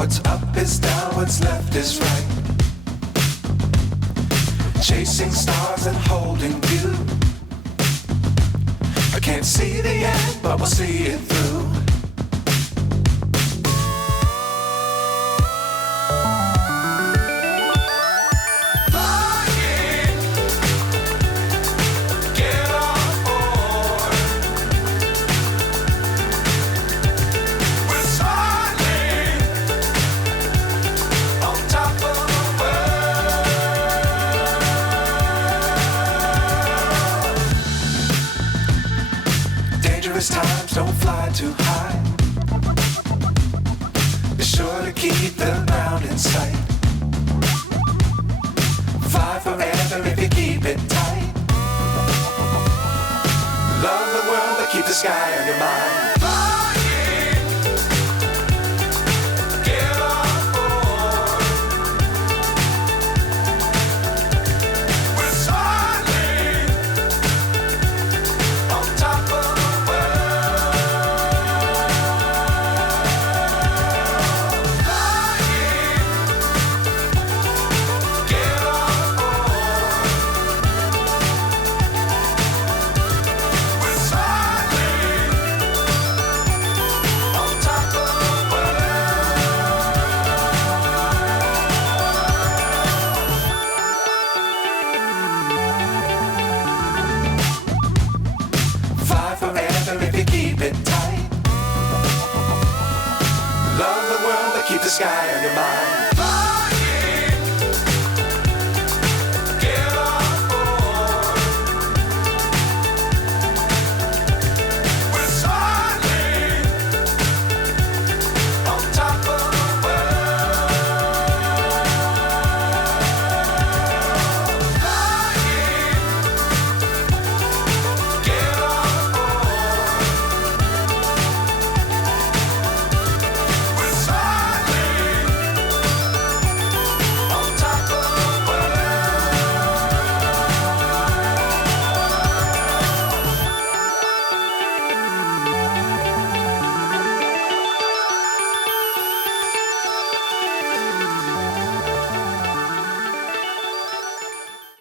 What's up is down, what's left is right. Chasing stars and holding you. I can't see the end, but we'll see it through. Times don't fly too high. Be sure to keep the ground in sight. Fly forever if you keep it tight. Love the world but keep the sky on your mind. Keep the sky on your mind.